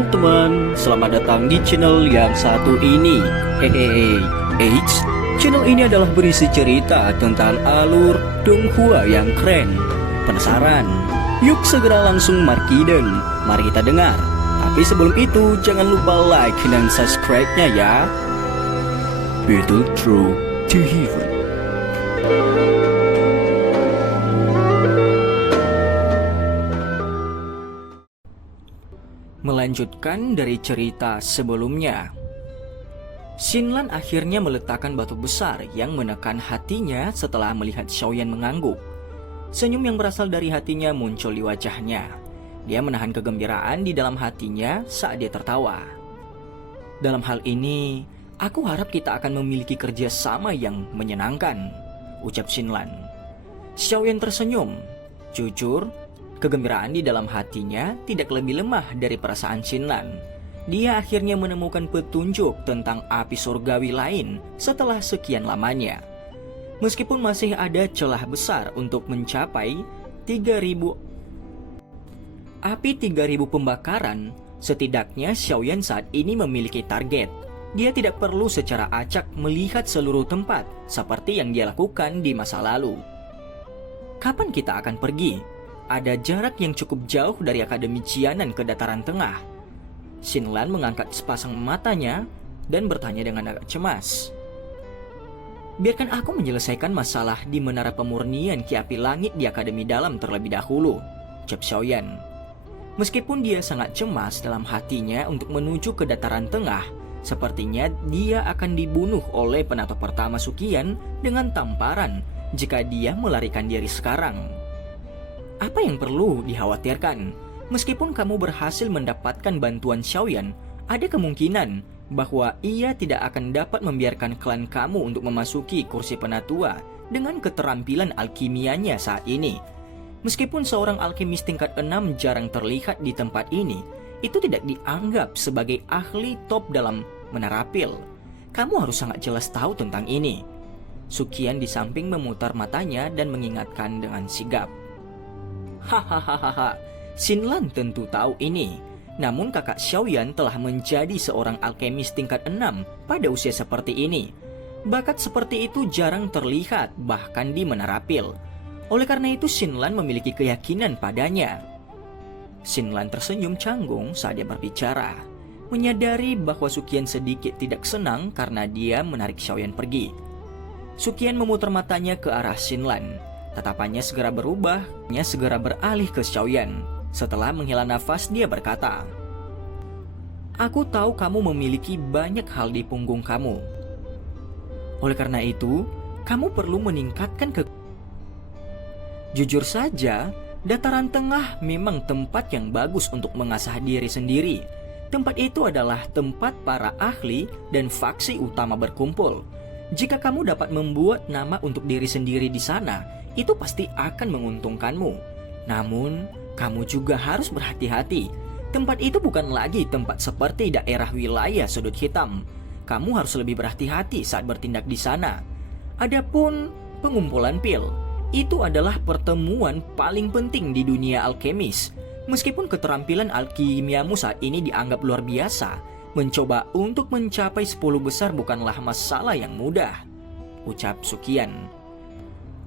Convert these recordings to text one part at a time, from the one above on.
Halo teman, selamat datang di channel yang satu ini. Hehehe, Eits, channel ini adalah berisi cerita tentang alur Donghua yang keren. Penasaran? Yuk segera langsung markiden, mari kita dengar. Tapi sebelum itu, jangan lupa like dan subscribe-nya ya. Battle Through to Heaven. Melanjutkan dari cerita sebelumnya, Xinlan akhirnya meletakkan batu besar yang menekan hatinya setelah melihat Xiaoyan mengangguk. Senyum yang berasal dari hatinya muncul di wajahnya. Dia menahan kegembiraan di dalam hatinya saat dia tertawa. Dalam hal ini, aku harap kita akan memiliki kerjasama yang menyenangkan, ucap Xinlan. Xiaoyan tersenyum. Jujur, kegembiraan di dalam hatinya tidak lebih lemah dari perasaan Xinlan. Dia akhirnya menemukan petunjuk tentang api surgawi lain setelah sekian lamanya. Meskipun masih ada celah besar untuk mencapai 3000 api 3000 pembakaran, setidaknya Xiaoyan saat ini memiliki target. Dia tidak perlu secara acak melihat seluruh tempat seperti yang dia lakukan di masa lalu. Kapan kita akan pergi? Ada jarak yang cukup jauh dari Akademi Jianan ke Dataran Tengah. Xinlan mengangkat sepasang matanya dan bertanya dengan agak cemas. Biarkan aku menyelesaikan masalah di Menara Pemurnian Ki Api Langit di Akademi Dalam terlebih dahulu, ucap Xiaoyan. Meskipun dia sangat cemas dalam hatinya untuk menuju ke Dataran Tengah, sepertinya dia akan dibunuh oleh penato pertama Suqian dengan tamparan jika dia melarikan diri sekarang. Apa yang perlu dikhawatirkan? Meskipun kamu berhasil mendapatkan bantuan Xiaoyan, ada kemungkinan bahwa ia tidak akan dapat membiarkan klan kamu untuk memasuki kursi penatua dengan keterampilan alkimianya saat ini. Meskipun seorang alkemis tingkat 6 jarang terlihat di tempat ini, itu tidak dianggap sebagai ahli top dalam menarapil. Kamu harus sangat jelas tahu tentang ini. Suqian di samping memutar matanya dan mengingatkan dengan sigap. Hahaha, Xinlan tentu tahu ini. Namun kakak Xiaoyan telah menjadi seorang alkemis tingkat 6 pada usia seperti ini. Bakat seperti itu jarang terlihat bahkan di menarapil. Oleh karena itu Xinlan memiliki keyakinan padanya. Xinlan tersenyum canggung saat dia berbicara, menyadari bahwa Suqian sedikit tidak senang karena dia menarik Xiaoyan pergi. Suqian memutar matanya ke arah Xinlan. Tatapannya segera berubah, segera beralih ke Xiaoyan. Setelah menghela nafas, dia berkata, "Aku tahu kamu memiliki banyak hal di punggung kamu. Oleh karena itu, kamu perlu meningkatkan Jujur saja, Dataran Tengah memang tempat yang bagus untuk mengasah diri sendiri. Tempat itu adalah tempat para ahli dan faksi utama berkumpul. Jika kamu dapat membuat nama untuk diri sendiri di sana, itu pasti akan menguntungkanmu. Namun, kamu juga harus berhati-hati. Tempat itu bukan lagi tempat seperti daerah wilayah sudut hitam. Kamu harus lebih berhati-hati saat bertindak di sana. Adapun pengumpulan pil, itu adalah pertemuan paling penting di dunia alkemis. Meskipun keterampilan alkimiamu saat ini dianggap luar biasa, mencoba untuk mencapai 10 besar bukanlah masalah yang mudah, ucap Suqian.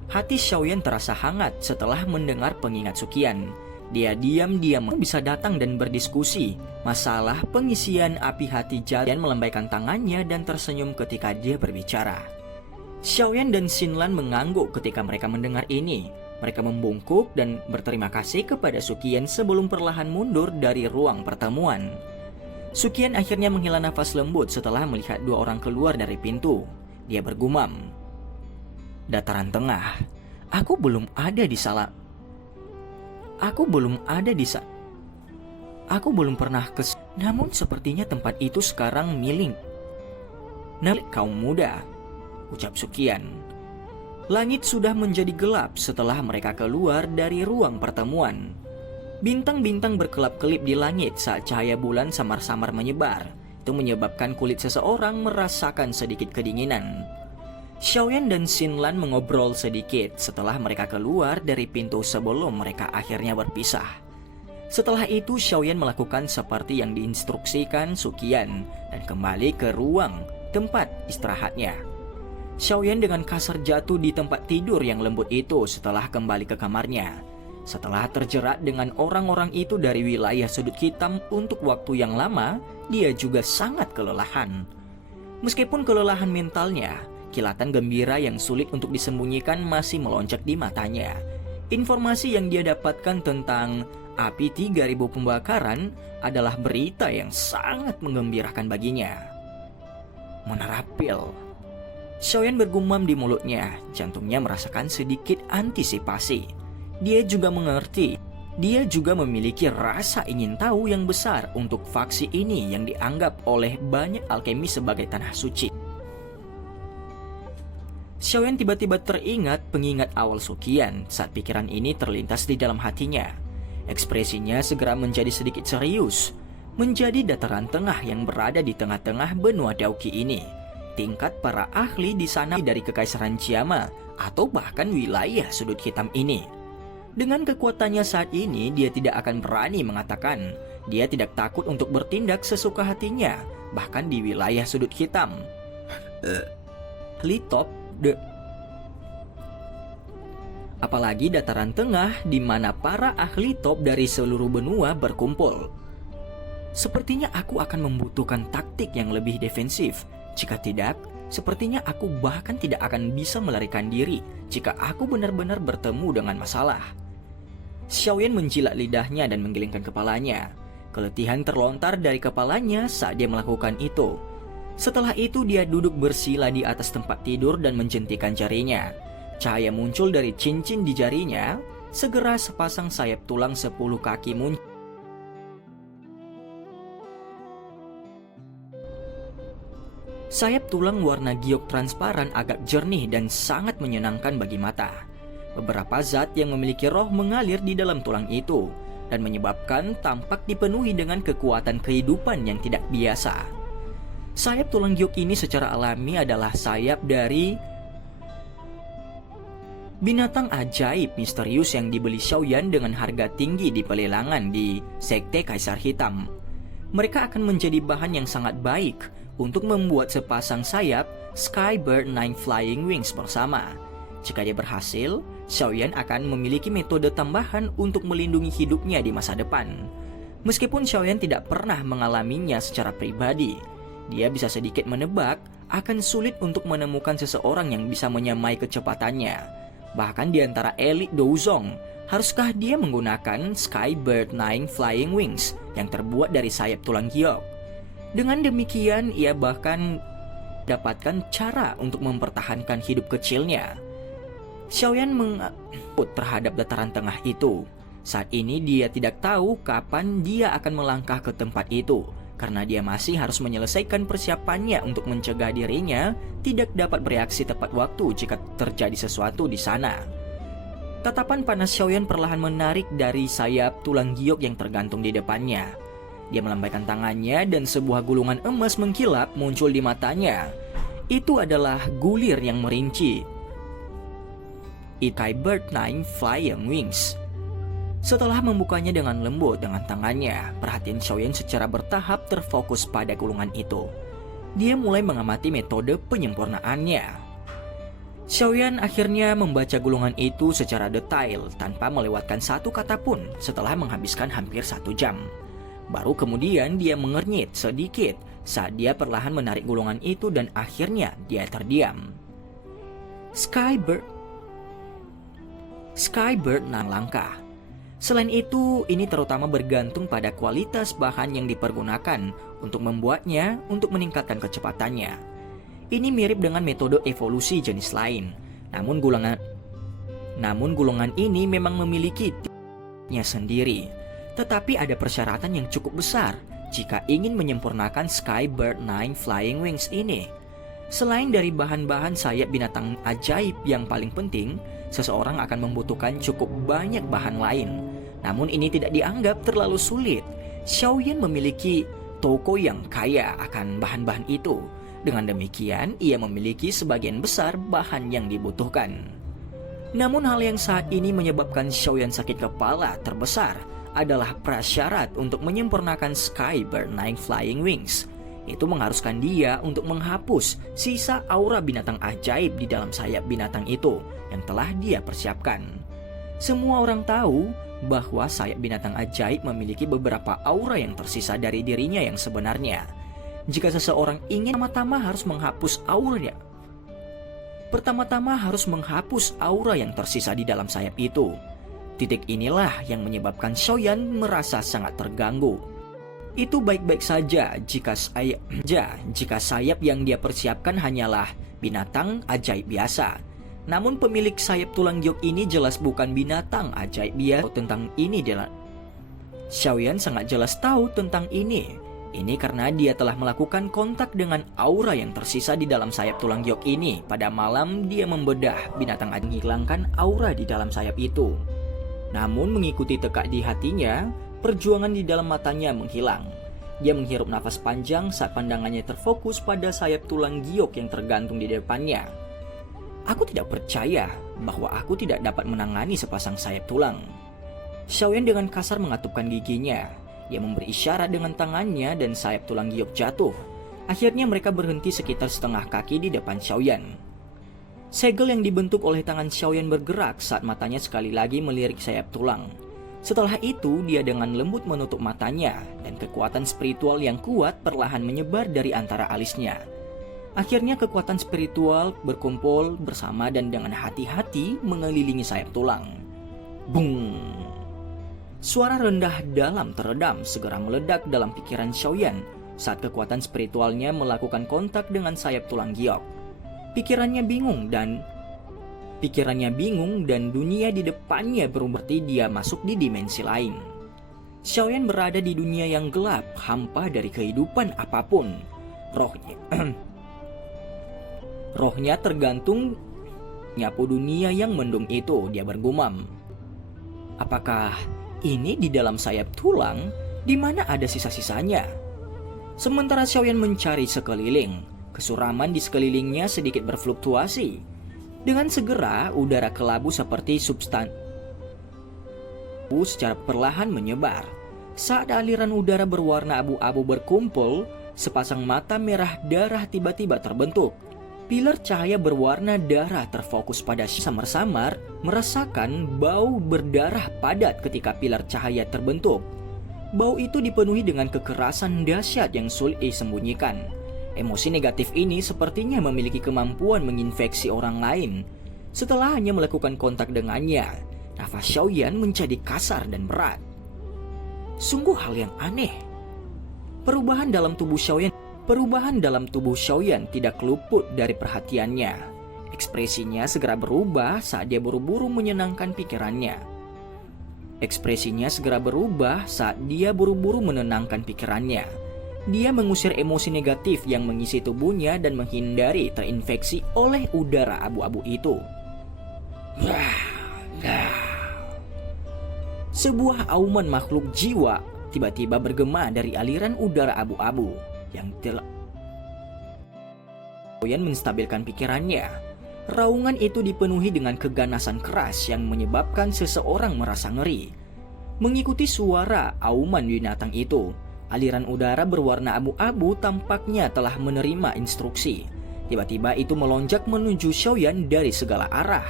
Hati Xiaoyan terasa hangat setelah mendengar pengingat Suqian. Dia diam-diam bisa datang dan berdiskusi masalah pengisian api hati Xiaoyan melambaikan tangannya dan tersenyum ketika dia berbicara. Xiaoyan dan Xinlan mengangguk ketika mereka mendengar ini. Mereka membungkuk dan berterima kasih kepada Suqian sebelum perlahan mundur dari ruang pertemuan. Suqian akhirnya menghela nafas lembut setelah melihat dua orang keluar dari pintu. Dia bergumam, "Dataran Tengah, aku belum ada di sana. Aku belum pernah ke. Namun sepertinya tempat itu sekarang milik kaum muda," ucap Suqian. Langit sudah menjadi gelap setelah mereka keluar dari ruang pertemuan. Bintang-bintang berkelap-kelip di langit saat cahaya bulan samar-samar menyebar. Itu menyebabkan kulit seseorang merasakan sedikit kedinginan. Xiaoyan dan Xinlan mengobrol sedikit setelah mereka keluar dari pintu sebelum mereka akhirnya berpisah. Setelah itu Xiaoyan melakukan seperti yang diinstruksikan Suqian dan kembali ke ruang tempat istirahatnya. Xiaoyan dengan kasar jatuh di tempat tidur yang lembut itu setelah kembali ke kamarnya. Setelah terjerat dengan orang-orang itu dari wilayah sudut hitam untuk waktu yang lama, dia juga sangat kelelahan. Meskipun kelelahan mentalnya, kilatan gembira yang sulit untuk disembunyikan masih melonjak di matanya. Informasi yang dia dapatkan tentang api 3000 pembakaran adalah berita yang sangat menggembirakan baginya. Menara pil. Xiaoyan bergumam di mulutnya, jantungnya merasakan sedikit antisipasi. Dia juga mengerti, dia juga memiliki rasa ingin tahu yang besar untuk faksi ini yang dianggap oleh banyak alkemis sebagai tanah suci. Xiaoyan tiba-tiba teringat pengingat awal Suqian saat pikiran ini terlintas di dalam hatinya. Ekspresinya segera menjadi sedikit serius, menjadi dataran tengah yang berada di tengah-tengah benua Dauki ini. Tingkat para ahli di sana dari Kekaisaran Jiama atau bahkan wilayah sudut hitam ini. Dengan kekuatannya saat ini, dia tidak akan berani mengatakan. Dia tidak takut untuk bertindak sesuka hatinya, bahkan di wilayah sudut hitam. Litop de. Apalagi dataran tengah di mana para ahli top dari seluruh benua berkumpul. Sepertinya aku akan membutuhkan taktik yang lebih defensif. Jika tidak, sepertinya aku bahkan tidak akan bisa melarikan diri jika aku benar-benar bertemu dengan masalah. Xiaoyan menjilat lidahnya dan menggelengkan kepalanya. Keletihan terlontar dari kepalanya saat dia melakukan itu. Setelah itu dia duduk bersila di atas tempat tidur dan menjentikan jarinya. Cahaya muncul dari cincin di jarinya. Segera sepasang sayap tulang 10 kaki muncul. Sayap tulang warna giok transparan agak jernih dan sangat menyenangkan bagi mata. Beberapa zat yang memiliki roh mengalir di dalam tulang itu dan menyebabkan tampak dipenuhi dengan kekuatan kehidupan yang tidak biasa. Sayap tulang giok ini secara alami adalah sayap dari binatang ajaib misterius yang dibeli Xiaoyan dengan harga tinggi di pelelangan di Sekte Kaisar Hitam. Mereka akan menjadi bahan yang sangat baik untuk membuat sepasang sayap Skybird Nine Flying Wings bersama. Jika dia berhasil, Xiaoyan akan memiliki metode tambahan untuk melindungi hidupnya di masa depan. Meskipun Xiaoyan tidak pernah mengalaminya secara pribadi, dia bisa sedikit menebak akan sulit untuk menemukan seseorang yang bisa menyamai kecepatannya. Bahkan di antara elit Douzong, haruskah dia menggunakan Skybird Nine Flying Wings yang terbuat dari sayap tulang giok? Dengan demikian, ia bahkan dapatkan cara untuk mempertahankan hidup kecilnya. Xiaoyan mengakut terhadap dataran tengah itu. Saat ini dia tidak tahu kapan dia akan melangkah ke tempat itu, karena dia masih harus menyelesaikan persiapannya untuk mencegah dirinya tidak dapat bereaksi tepat waktu jika terjadi sesuatu di sana. Tatapan panas Xiaoyan perlahan menarik dari sayap tulang giok yang tergantung di depannya. Dia melambaikan tangannya dan sebuah gulungan emas mengkilap muncul di matanya. Itu adalah gulir yang merinci. Skybird Nine Flying Wings. Setelah membukanya dengan lembut dengan tangannya, perhatian Xiaoyan secara bertahap terfokus pada gulungan itu. Dia mulai mengamati metode penyempurnaannya. Xiaoyan akhirnya membaca gulungan itu secara detail tanpa melewatkan satu kata pun setelah menghabiskan hampir 1 jam. Baru kemudian dia mengernyit sedikit saat dia perlahan menarik gulungan itu dan akhirnya dia terdiam. Skybird nan langka. Selain itu, ini terutama bergantung pada kualitas bahan yang dipergunakan untuk membuatnya untuk meningkatkan kecepatannya. Ini mirip dengan metode evolusi jenis lain. Namun gulungan ini memang memiliki tipsnya sendiri. Tetapi ada persyaratan yang cukup besar jika ingin menyempurnakan Skybird Nine Flying Wings ini. Selain dari bahan-bahan sayap binatang ajaib yang paling penting, seseorang akan membutuhkan cukup banyak bahan lain. Namun ini tidak dianggap terlalu sulit. Xiaoyan memiliki toko yang kaya akan bahan-bahan itu. Dengan demikian, ia memiliki sebagian besar bahan yang dibutuhkan. Namun hal yang saat ini menyebabkan Xiaoyan sakit kepala terbesar adalah prasyarat untuk menyempurnakan Skyburning Flying Wings. Itu mengharuskan dia untuk menghapus sisa aura binatang ajaib di dalam sayap binatang itu yang telah dia persiapkan. Semua orang tahu bahwa sayap binatang ajaib memiliki beberapa aura yang tersisa dari dirinya yang sebenarnya. Jika seseorang ingin pertama-tama harus menghapus aura yang tersisa di dalam sayap itu. Titik inilah yang menyebabkan Xiaoyan merasa sangat terganggu. Itu baik-baik saja jika sayap yang dia persiapkan hanyalah binatang ajaib biasa. Namun pemilik sayap tulang giok ini jelas bukan binatang ajaib biasa. Xiaoyan sangat jelas tahu tentang ini. Ini karena dia telah melakukan kontak dengan aura yang tersisa di dalam sayap tulang giok ini. Pada malam dia membedah binatang menghilangkan aura di dalam sayap itu. Namun mengikuti tekak di hatinya, perjuangan di dalam matanya menghilang. Dia menghirup nafas panjang saat pandangannya terfokus pada sayap tulang giok yang tergantung di depannya. Aku tidak percaya bahwa aku tidak dapat menangani sepasang sayap tulang. Xiaoyan dengan kasar mengatupkan giginya. Dia memberi isyarat dengan tangannya dan sayap tulang giok jatuh. Akhirnya mereka berhenti sekitar setengah kaki di depan Xiaoyan. Segel yang dibentuk oleh tangan Xiaoyan bergerak saat matanya sekali lagi melirik sayap tulang. Setelah itu dia dengan lembut menutup matanya dan kekuatan spiritual yang kuat perlahan menyebar dari antara alisnya. Akhirnya kekuatan spiritual berkumpul bersama dan dengan hati-hati mengelilingi sayap tulang. Bung! Suara rendah dalam teredam segera meledak dalam pikiran Xiaoyan saat kekuatan spiritualnya melakukan kontak dengan sayap tulang giok. Pikirannya bingung dan dunia di depannya berarti dia masuk di dimensi lain. Xiaoyan berada di dunia yang gelap, hampa dari kehidupan apapun. Rohnya tergantung nyapu dunia yang mendung itu, dia bergumam. Apakah ini di dalam sayap tulang, di mana ada sisa-sisanya? Sementara Xiaoyan mencari sekeliling, kesuraman di sekelilingnya sedikit berfluktuasi. Dengan segera, udara kelabu seperti secara perlahan menyebar. Saat aliran udara berwarna abu-abu berkumpul, sepasang mata merah darah tiba-tiba terbentuk. Pilar cahaya berwarna darah terfokus pada samar-samar, merasakan bau berdarah padat ketika pilar cahaya terbentuk. Bau itu dipenuhi dengan kekerasan dahsyat yang sulit disembunyikan. Emosi negatif ini sepertinya memiliki kemampuan menginfeksi orang lain. Setelah hanya melakukan kontak dengannya, nafas Xiaoyan menjadi kasar dan berat. Sungguh hal yang aneh. Perubahan dalam tubuh Xiaoyan tidak luput dari perhatiannya. Ekspresinya segera berubah saat dia buru-buru menenangkan pikirannya. Dia mengusir emosi negatif yang mengisi tubuhnya dan menghindari terinfeksi oleh udara abu-abu itu. Sebuah auman makhluk jiwa tiba-tiba bergema dari aliran udara abu-abu yang Xiaoyan menstabilkan pikirannya. Raungan itu dipenuhi dengan keganasan keras yang menyebabkan seseorang merasa ngeri. Mengikuti suara auman binatang itu, aliran udara berwarna abu-abu tampaknya telah menerima instruksi. Tiba-tiba itu melonjak menuju Xiaoyan dari segala arah.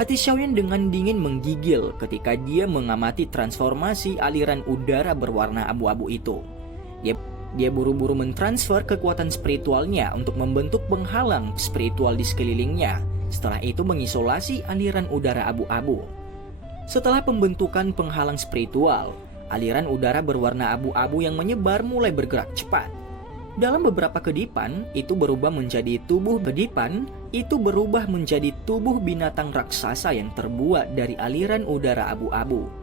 Hati Xiaoyan dengan dingin menggigil ketika dia mengamati transformasi aliran udara berwarna abu-abu itu. Dia buru-buru mentransfer kekuatan spiritualnya untuk membentuk penghalang spiritual di sekelilingnya. Setelah itu mengisolasi aliran udara abu-abu. Setelah pembentukan penghalang spiritual, aliran udara berwarna abu-abu yang menyebar mulai bergerak cepat. Dalam beberapa kedipan, itu berubah menjadi tubuh binatang raksasa yang terbuat dari aliran udara abu-abu.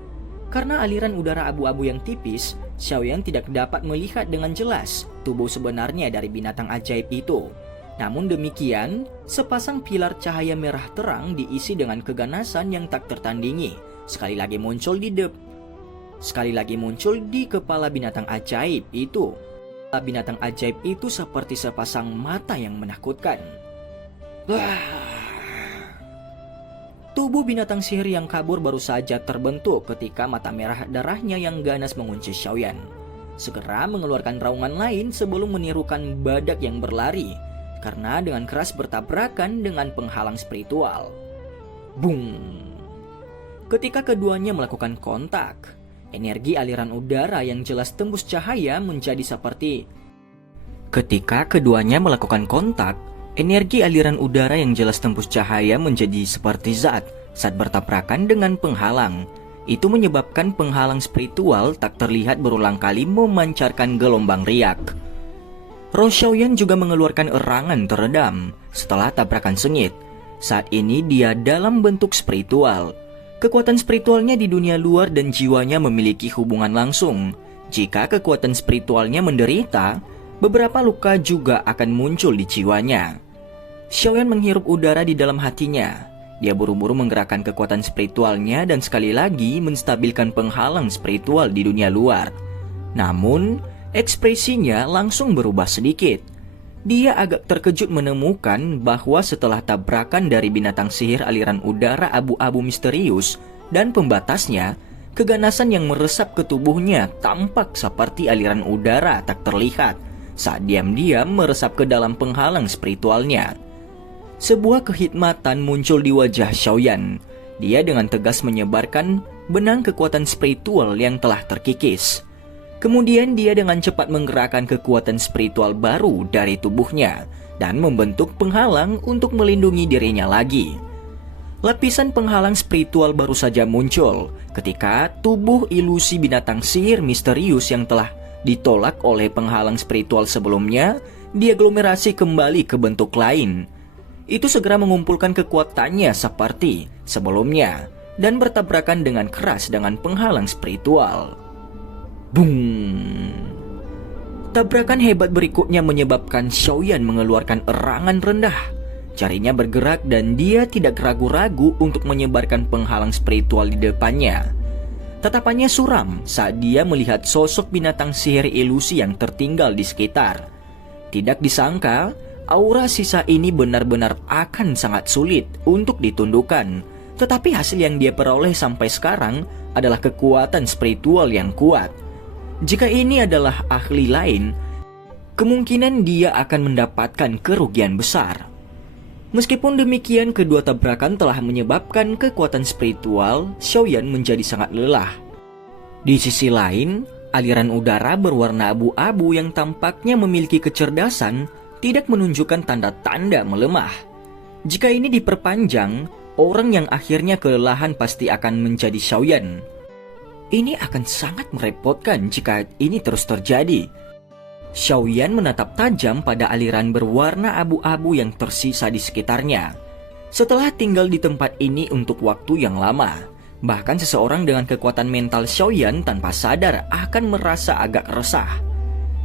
Karena aliran udara abu-abu yang tipis, Xiaoyan tidak dapat melihat dengan jelas tubuh sebenarnya dari binatang ajaib itu. Namun demikian, sepasang pilar cahaya merah terang diisi dengan keganasan yang tak tertandingi. Sekali lagi muncul di kepala binatang ajaib itu. Binatang ajaib itu seperti sepasang mata yang menakutkan. Tubuh binatang sihir yang kabur baru saja terbentuk ketika mata merah darahnya yang ganas mengunci Xiaoyan. Segera mengeluarkan raungan lain sebelum menirukan badak yang berlari, karena dengan keras bertabrakan dengan penghalang spiritual. Bung! Ketika keduanya melakukan kontak, energi aliran udara yang jelas tembus cahaya menjadi seperti... Ketika keduanya melakukan kontak, energi aliran udara yang jelas tembus cahaya menjadi seperti zat saat bertabrakan dengan penghalang. Itu menyebabkan penghalang spiritual tak terlihat berulang kali memancarkan gelombang riak. Roh Xiaoyan juga mengeluarkan erangan teredam setelah tabrakan sengit. Saat ini dia dalam bentuk spiritual. Kekuatan spiritualnya di dunia luar dan jiwanya memiliki hubungan langsung. Jika kekuatan spiritualnya menderita, beberapa luka juga akan muncul di jiwanya. Xiaoyan menghirup udara di dalam hatinya. Dia buru-buru menggerakkan kekuatan spiritualnya dan sekali lagi menstabilkan penghalang spiritual di dunia luar. Namun, ekspresinya langsung berubah sedikit. Dia agak terkejut menemukan bahwa setelah tabrakan dari binatang sihir aliran udara abu-abu misterius dan pembatasnya, keganasan yang meresap ke tubuhnya tampak seperti aliran udara tak terlihat saat diam-diam meresap ke dalam penghalang spiritualnya. Sebuah kehikmatan muncul di wajah Xiaoyan. Dia dengan tegas menyebarkan benang kekuatan spiritual yang telah terkikis. Kemudian dia dengan cepat menggerakkan kekuatan spiritual baru dari tubuhnya dan membentuk penghalang untuk melindungi dirinya lagi. Lapisan penghalang spiritual baru saja muncul ketika tubuh ilusi binatang sihir misterius yang telah ditolak oleh penghalang spiritual sebelumnya diaglomerasi kembali ke bentuk lain. Itu segera mengumpulkan kekuatannya seperti sebelumnya dan bertabrakan dengan keras dengan penghalang spiritual. Bung! Tabrakan hebat berikutnya menyebabkan Xiaoyan mengeluarkan erangan rendah. Jarinya bergerak dan dia tidak ragu-ragu untuk menyebarkan penghalang spiritual di depannya. Tatapannya suram saat dia melihat sosok binatang sihir ilusi yang tertinggal di sekitar. Tidak disangka, aura sisa ini benar-benar akan sangat sulit untuk ditundukkan. Tetapi hasil yang dia peroleh sampai sekarang adalah kekuatan spiritual yang kuat. Jika ini adalah ahli lain, kemungkinan dia akan mendapatkan kerugian besar. Meskipun demikian, kedua tabrakan telah menyebabkan kekuatan spiritual Xiaoyan menjadi sangat lelah. Di sisi lain, aliran udara berwarna abu-abu yang tampaknya memiliki kecerdasan tidak menunjukkan tanda-tanda melemah. Jika ini diperpanjang, orang yang akhirnya kelelahan pasti akan menjadi Xiaoyan. Ini akan sangat merepotkan jika ini terus terjadi. Xiaoyan menatap tajam pada aliran berwarna abu-abu yang tersisa di sekitarnya. Setelah tinggal di tempat ini untuk waktu yang lama, bahkan seseorang dengan kekuatan mental Xiaoyan tanpa sadar akan merasa agak resah.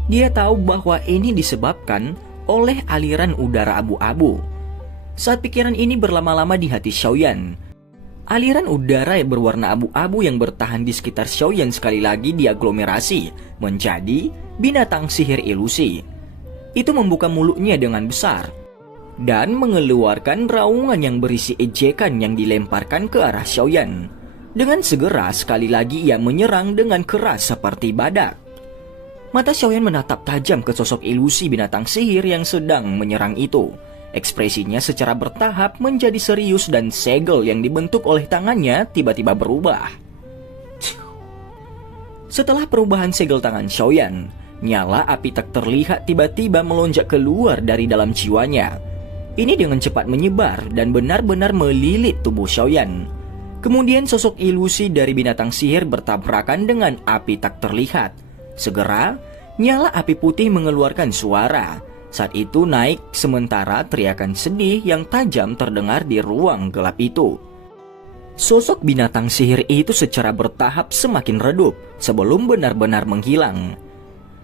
Dia tahu bahwa ini disebabkan oleh aliran udara abu-abu. Saat pikiran ini berlama-lama di hati Xiaoyan, aliran udara yang berwarna abu-abu yang bertahan di sekitar Xiaoyan sekali lagi diaglomerasi menjadi binatang sihir ilusi. Itu membuka mulutnya dengan besar dan mengeluarkan raungan yang berisi ejekan yang dilemparkan ke arah Xiaoyan. Dengan segera sekali lagi ia menyerang dengan keras seperti badak. Mata Xiaoyan menatap tajam ke sosok ilusi binatang sihir yang sedang menyerang itu. Ekspresinya secara bertahap menjadi serius dan segel yang dibentuk oleh tangannya tiba-tiba berubah. Setelah perubahan segel tangan Xiaoyan, nyala api tak terlihat tiba-tiba melonjak keluar dari dalam jiwanya. Ini dengan cepat menyebar dan benar-benar melilit tubuh Xiaoyan. Kemudian sosok ilusi dari binatang sihir bertabrakan dengan api tak terlihat. Segera, nyala api putih mengeluarkan suara. Saat itu naik sementara teriakan sedih yang tajam terdengar di ruang gelap itu. Sosok binatang sihir itu secara bertahap semakin redup sebelum benar-benar menghilang.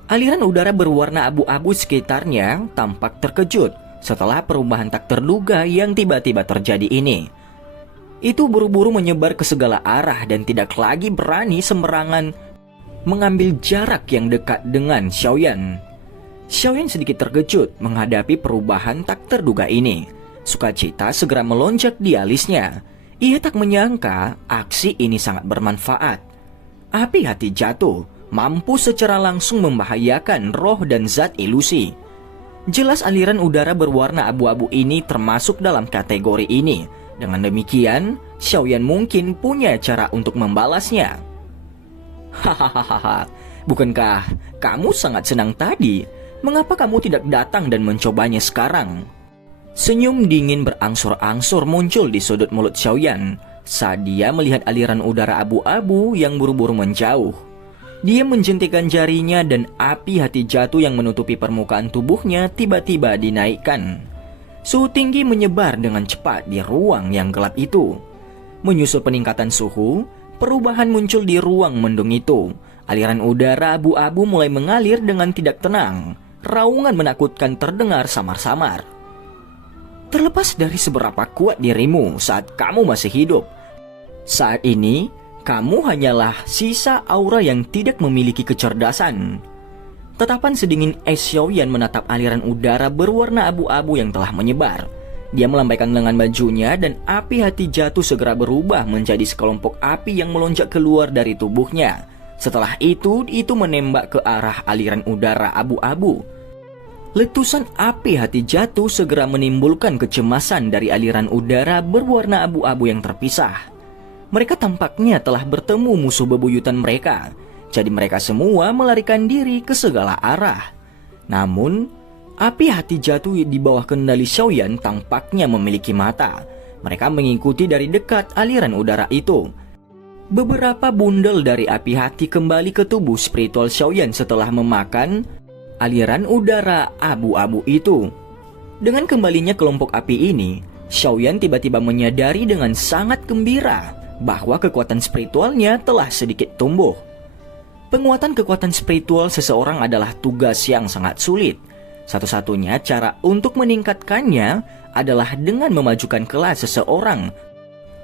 Aliran udara berwarna abu-abu sekitarnya tampak terkejut setelah perubahan tak terduga yang tiba-tiba terjadi ini. Itu buru-buru menyebar ke segala arah dan tidak lagi berani sembarangan mengambil jarak yang dekat dengan Xiaoyan. Xiaoyan sedikit terkejut menghadapi perubahan tak terduga ini. Sukacita segera melonjak di alisnya. Ia tak menyangka aksi ini sangat bermanfaat. Api hati jatuh mampu secara langsung membahayakan roh dan zat ilusi. Jelas aliran udara berwarna abu-abu ini termasuk dalam kategori ini. Dengan demikian, Xiaoyan mungkin punya cara untuk membalasnya. Hahaha, bukankah kamu sangat senang tadi? Mengapa kamu tidak datang dan mencobanya sekarang? Senyum dingin berangsur-angsur muncul di sudut mulut Xiaoyan saat dia melihat aliran udara abu-abu yang buru-buru menjauh. Dia menjentikan jarinya dan api hati jatuh yang menutupi permukaan tubuhnya tiba-tiba dinaikkan. Suhu tinggi menyebar dengan cepat di ruang yang gelap itu. Menyusul peningkatan suhu, perubahan muncul di ruang mendung itu. Aliran udara abu-abu mulai mengalir dengan tidak tenang. Raungan menakutkan terdengar samar-samar. Terlepas dari seberapa kuat dirimu saat kamu masih hidup, saat ini kamu hanyalah sisa aura yang tidak memiliki kecerdasan. Tatapan sedingin Xiaoyan menatap aliran udara berwarna abu-abu yang telah menyebar. Dia melambaikan lengan bajunya dan api hati jatuh segera berubah menjadi sekelompok api yang melonjak keluar dari tubuhnya. Setelah itu menembak ke arah aliran udara abu-abu. Letusan api hati jatuh segera menimbulkan kecemasan dari aliran udara berwarna abu-abu yang terpisah. Mereka tampaknya telah bertemu musuh bebuyutan mereka. Jadi mereka semua melarikan diri ke segala arah. Namun, api hati jatuh di bawah kendali Xiaoyan tampaknya memiliki mata. Mereka mengikuti dari dekat aliran udara itu. Beberapa bundel dari api hati kembali ke tubuh spiritual Xiaoyan setelah memakan aliran udara abu-abu itu. Dengan kembalinya kelompok api ini, Xiaoyan tiba-tiba menyadari dengan sangat gembira bahwa kekuatan spiritualnya telah sedikit tumbuh. Penguatan kekuatan spiritual seseorang adalah tugas yang sangat sulit. Satu-satunya cara untuk meningkatkannya adalah dengan memajukan kelas seseorang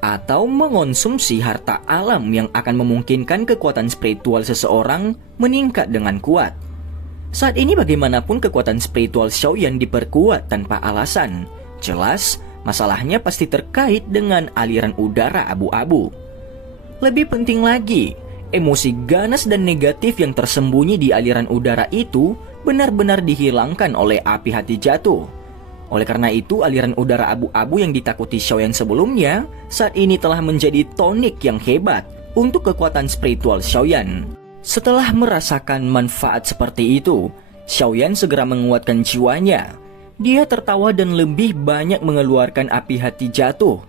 atau mengonsumsi harta alam yang akan memungkinkan kekuatan spiritual seseorang meningkat dengan kuat. Saat ini bagaimanapun kekuatan spiritual Xiaoyan diperkuat tanpa alasan. Jelas, masalahnya pasti terkait dengan aliran udara abu-abu. Lebih penting lagi, emosi ganas dan negatif yang tersembunyi di aliran udara itu benar-benar dihilangkan oleh api hati jatuh. Oleh karena itu, aliran udara abu-abu yang ditakuti Xiaoyan sebelumnya saat ini telah menjadi tonik yang hebat untuk kekuatan spiritual Xiaoyan. Setelah merasakan manfaat seperti itu, Xiaoyan segera menguatkan jiwanya. Dia tertawa dan lebih banyak mengeluarkan api hati jatuh.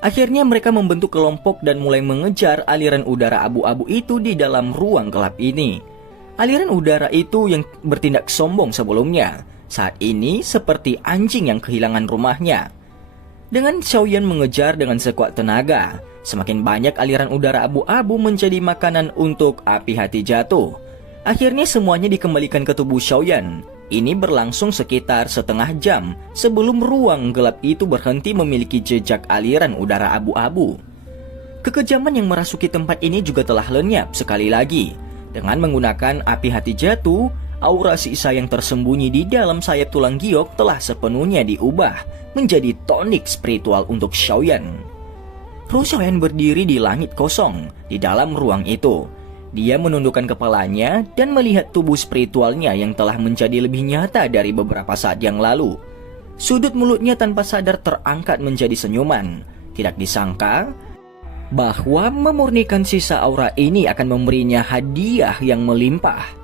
Akhirnya mereka membentuk kelompok dan mulai mengejar aliran udara abu-abu itu di dalam ruang gelap ini. Aliran udara itu yang bertindak sombong sebelumnya, saat ini seperti anjing yang kehilangan rumahnya. Dengan Xiaoyan mengejar dengan sekuat tenaga, semakin banyak aliran udara abu-abu menjadi makanan untuk api hati jatuh. Akhirnya semuanya dikembalikan ke tubuh Xiaoyan. Ini berlangsung sekitar setengah jam sebelum ruang gelap itu berhenti memiliki jejak aliran udara abu-abu. Kekejaman yang merasuki tempat ini juga telah lenyap sekali lagi. Dengan menggunakan api hati jatuh, aura sisa yang tersembunyi di dalam sayap tulang giok telah sepenuhnya diubah menjadi tonik spiritual untuk Xiaoyan. Roh Xiaoyan berdiri di langit kosong di dalam ruang itu. Dia menundukkan kepalanya dan melihat tubuh spiritualnya yang telah menjadi lebih nyata dari beberapa saat yang lalu. Sudut mulutnya tanpa sadar terangkat menjadi senyuman. Tidak disangka bahwa memurnikan sisa aura ini akan memberinya hadiah yang melimpah.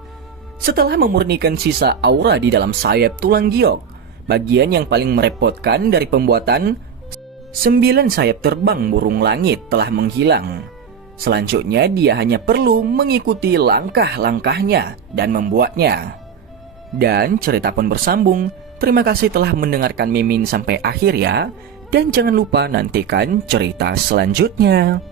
Setelah memurnikan sisa aura di dalam sayap tulang giok, bagian yang paling merepotkan dari pembuatan 9 sayap terbang burung langit telah menghilang. Selanjutnya dia hanya perlu mengikuti langkah-langkahnya dan membuatnya. Dan cerita pun bersambung. Terima kasih telah mendengarkan Mimin sampai akhir ya. Dan jangan lupa nantikan cerita selanjutnya.